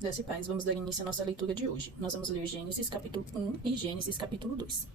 Graça e paz, vamos dar início à nossa leitura de hoje. Nós vamos ler Gênesis capítulo 1 e Gênesis capítulo 2.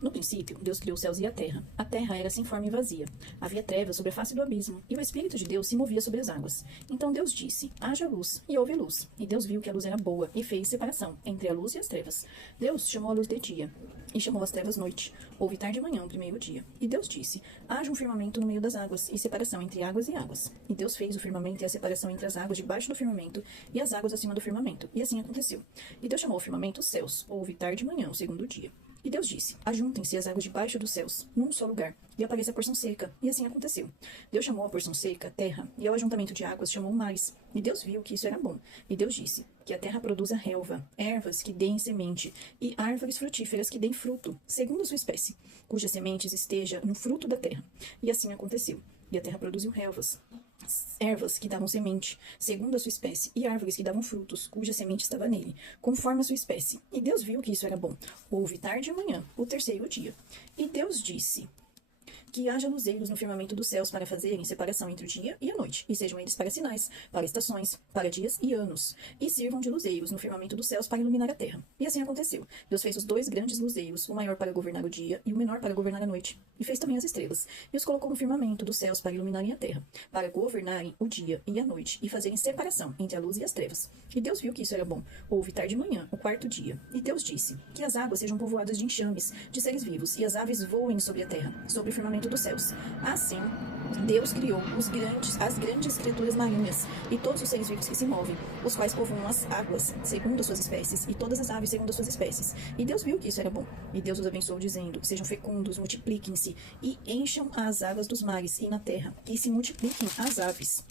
No princípio, Deus criou os céus e a terra. A terra era sem forma e vazia. Havia trevas sobre a face do abismo, e o Espírito de Deus se movia sobre as águas. Então Deus disse, haja luz, e houve luz. E Deus viu que a luz era boa, e fez separação entre a luz e as trevas. Deus chamou a luz de dia, e chamou as trevas noite. Houve tarde e manhã, o primeiro dia. E Deus disse, haja um firmamento no meio das águas, e separação entre águas e águas. E Deus fez o firmamento e a separação entre as águas debaixo do firmamento, e as águas acima do firmamento. E assim aconteceu. E Deus chamou o firmamento os céus. Houve tarde e manhã, o segundo dia. E Deus disse, ajuntem-se as águas debaixo dos céus, num só lugar, e apareça a porção seca. E assim aconteceu. Deus chamou a porção seca, terra, e ao ajuntamento de águas chamou mares. E Deus viu que isso era bom. E Deus disse, que a terra produza relva, ervas que deem semente, e árvores frutíferas que deem fruto, segundo a sua espécie, cujas sementes esteja no fruto da terra. E assim aconteceu. E a terra produziu relvas, ervas que davam semente, segundo a sua espécie, e árvores que davam frutos, cuja semente estava nele, conforme a sua espécie. E Deus viu que isso era bom. Houve tarde e manhã, o terceiro dia. E Deus disse, que haja luzeiros no firmamento dos céus para fazerem separação entre o dia e a noite, e sejam eles para sinais, para estações, para dias e anos, e sirvam de luzeiros no firmamento dos céus para iluminar a terra. E assim aconteceu. Deus fez os dois grandes luzeiros, o maior para governar o dia e o menor para governar a noite, e fez também as estrelas, e os colocou no firmamento dos céus para iluminarem a terra, para governarem o dia e a noite, e fazerem separação entre a luz e as trevas. E Deus viu que isso era bom. Houve tarde e manhã, o quarto dia. E Deus disse, que as águas sejam povoadas de enxames, de seres vivos, e as aves voem sobre a terra, sobre o firmamento dos céus. Assim, Deus criou as grandes criaturas marinhas e todos os seres vivos que se movem, os quais povoam as águas, segundo as suas espécies, e todas as aves segundo as suas espécies. E Deus viu que isso era bom. E Deus os abençoou, dizendo, sejam fecundos, multipliquem-se, e encham as águas dos mares e na terra, e se multipliquem as aves.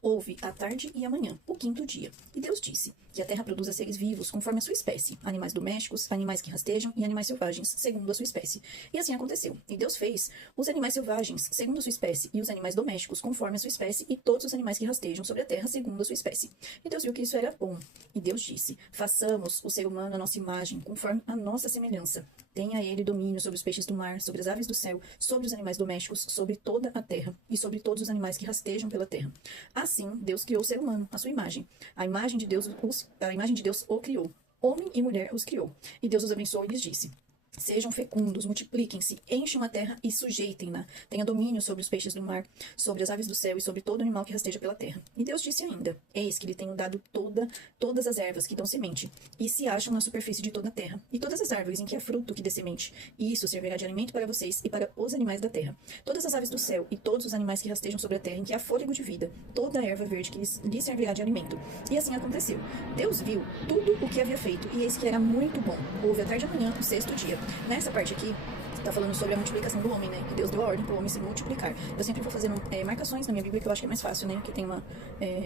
Houve a tarde e a manhã, o quinto dia. E Deus disse, que a terra produza seres vivos conforme a sua espécie, animais domésticos, animais que rastejam e animais selvagens, segundo a sua espécie. E assim aconteceu. E Deus fez os animais selvagens, segundo a sua espécie, e os animais domésticos, conforme a sua espécie, e todos os animais que rastejam sobre a terra, segundo a sua espécie. E Deus viu que isso era bom. E Deus disse, façamos o ser humano à nossa imagem, conforme a nossa semelhança. Tenha ele domínio sobre os peixes do mar, sobre as aves do céu, sobre os animais domésticos, sobre toda a terra, e sobre todos os animais que rastejam pela terra. Assim, Deus criou o ser humano, à sua imagem. A imagem de Deus o criou. Homem e mulher os criou. E Deus os abençoou e lhes disse, sejam fecundos, multipliquem-se, encham a terra e sujeitem-na. Tenha domínio sobre os peixes do mar, sobre as aves do céu e sobre todo animal que rasteja pela terra. E Deus disse ainda, eis que lhe tenho dado todas as ervas que dão semente, e se acham na superfície de toda a terra, e todas as árvores em que há fruto que dê semente. E isso servirá de alimento para vocês e para os animais da terra. Todas as aves do céu e todos os animais que rastejam sobre a terra em que há fôlego de vida, toda a erva verde que lhes servirá de alimento. E assim aconteceu. Deus viu tudo o que havia feito, e eis que era muito bom. Houve a tarde e a manhã, o sexto dia. Nessa parte aqui, está falando sobre a multiplicação do homem, né? Que Deus deu a ordem para o homem se multiplicar. Eu sempre vou fazendo marcações na minha Bíblia, que eu acho que é mais fácil, né? Que tem uma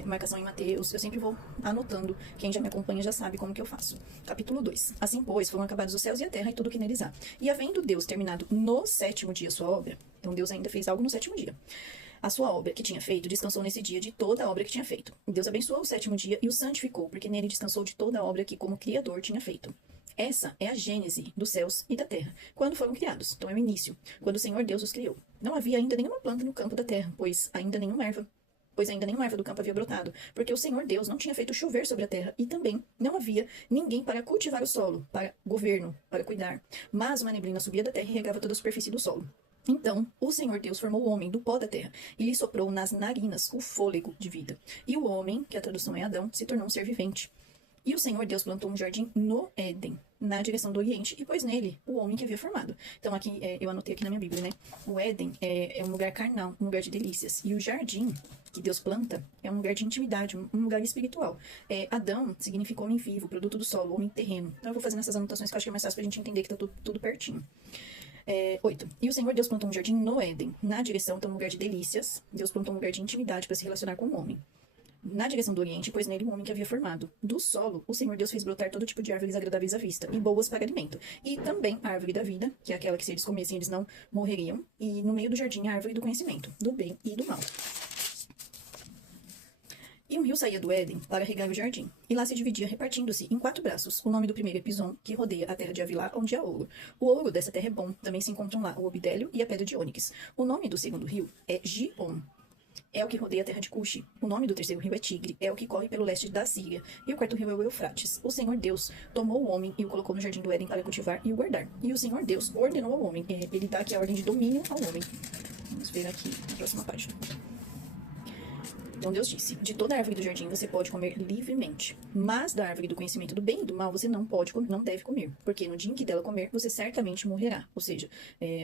marcação em Mateus. Eu sempre vou anotando. Quem já me acompanha já sabe como que eu faço. Capítulo 2. Assim, pois, foram acabados os céus e a terra e tudo o que neles há. E havendo Deus terminado no sétimo dia a sua obra, então Deus ainda fez algo no sétimo dia. A sua obra que tinha feito, descansou nesse dia de toda a obra que tinha feito. Deus abençoou o sétimo dia e o santificou, porque nele descansou de toda a obra que, como Criador, tinha feito. Essa é a gênese dos céus e da terra, quando foram criados. Então é o início, quando o Senhor Deus os criou. Não havia ainda nenhuma planta no campo da terra, pois ainda nenhuma erva do campo havia brotado, porque o Senhor Deus não tinha feito chover sobre a terra, e também não havia ninguém para cultivar o solo, para governo, para cuidar. Mas uma neblina subia da terra e regava toda a superfície do solo. Então, o Senhor Deus formou o homem do pó da terra, e lhe soprou nas narinas o fôlego de vida. E o homem, que a tradução é Adão, se tornou um ser vivente. E o Senhor Deus plantou um jardim no Éden, na direção do Oriente, e pôs nele o homem que havia formado. Então, aqui, eu anotei aqui na minha Bíblia, né? O Éden é um lugar carnal, um lugar de delícias. E o jardim que Deus planta é um lugar de intimidade, um lugar espiritual. Adão significa homem vivo, produto do solo, homem terreno. Então, eu vou fazendo essas anotações que eu acho que é mais fácil pra gente entender que tá tudo pertinho. 8. E o Senhor Deus plantou um jardim no Éden, na direção, então, um lugar de delícias. Deus plantou um lugar de intimidade para se relacionar com o homem. Na direção do Oriente, pôs nele um homem que havia formado. Do solo, o Senhor Deus fez brotar todo tipo de árvores agradáveis à vista e boas para alimento. E também a árvore da vida, que é aquela que se eles comessem eles não morreriam. E no meio do jardim a árvore do conhecimento, do bem e do mal. E um rio saía do Éden para regar o jardim. E lá se dividia, repartindo-se em 4 braços. O nome do primeiro é Pison, que rodeia a terra de Avilá, onde há ouro. O ouro dessa terra é bom. Também se encontram lá o obidélio e a pedra de ônix. O nome do segundo rio é Gion. é o que rodeia a terra de Cuxi. O nome do terceiro rio é Tigre, é o que corre pelo leste da Síria. E o quarto rio é o Eufrates. O Senhor Deus tomou o homem e o colocou no jardim do Éden para cultivar e o guardar. E o Senhor Deus ordenou ao homem. Ele dá aqui a ordem de domínio ao homem. Vamos ver aqui na próxima página. Então Deus disse: de toda árvore do jardim você pode comer livremente, mas da árvore do conhecimento do bem e do mal você não deve comer, porque no dia em que dela comer você certamente morrerá. Ou seja,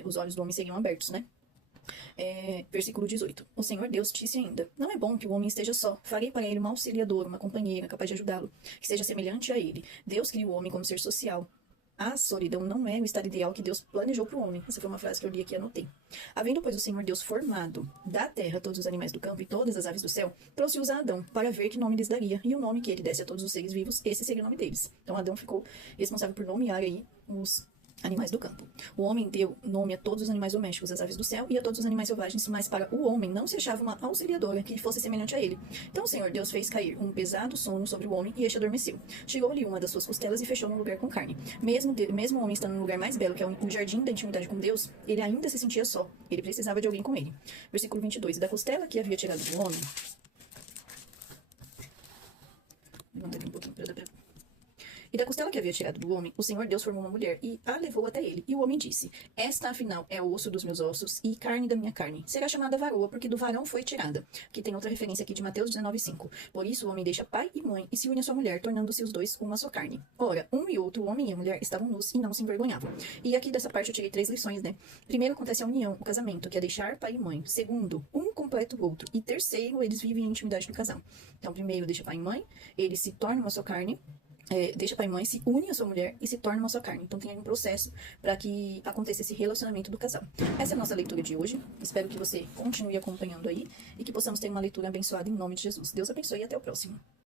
os olhos do homem seriam abertos, né? Versículo 18. O Senhor Deus disse ainda: não é bom que o homem esteja só. Farei para ele uma auxiliadora, uma companheira capaz de ajudá-lo, que seja semelhante a ele. Deus criou o homem como ser social. A solidão não é o estado ideal que Deus planejou para o homem. Essa foi uma frase que eu li aqui e anotei. Havendo, pois, o Senhor Deus formado da terra todos os animais do campo e todas as aves do céu, trouxe-os a Adão para ver que nome lhes daria. E o nome que ele desse a todos os seres vivos, esse seria o nome deles. Então Adão ficou responsável por nomear aí os animais do campo. O homem deu nome a todos os animais domésticos, as aves do céu e a todos os animais selvagens, mas para o homem não se achava uma auxiliadora que fosse semelhante a ele. Então o Senhor Deus fez cair um pesado sono sobre o homem e este adormeceu. Tirou-lhe uma das suas costelas e fechou no lugar com carne. Mesmo o homem estando no lugar mais belo, que é o jardim da intimidade com Deus, ele ainda se sentia só. Ele precisava de alguém com ele. Versículo 22. Da costela que havia tirado do homem... Levanta aqui um pouquinho para dar pra... E da costela que havia tirado do homem, o Senhor Deus formou uma mulher e a levou até ele. E o homem disse: esta, afinal, é o osso dos meus ossos e carne da minha carne. Será chamada varoa, porque do varão foi tirada. Que tem outra referência aqui de Mateus 19:5. Por isso o homem deixa pai e mãe e se une à sua mulher, tornando-se os dois uma só carne. Ora, um e outro, o homem e a mulher, estavam nus e não se envergonhavam. E aqui dessa parte eu tirei 3 lições, né? Primeiro acontece a união, o casamento, que é deixar pai e mãe. Segundo, um completa o outro. E terceiro, eles vivem a intimidade do casal. Então, primeiro, deixa pai e mãe, eles se tornam uma só carne. Deixa pai e mãe, se une à sua mulher e se torna uma só carne. Então tem aí um processo para que aconteça esse relacionamento do casal. Essa é a nossa leitura de hoje. Espero que você continue acompanhando aí e que possamos ter uma leitura abençoada em nome de Jesus. Deus abençoe e até o próximo.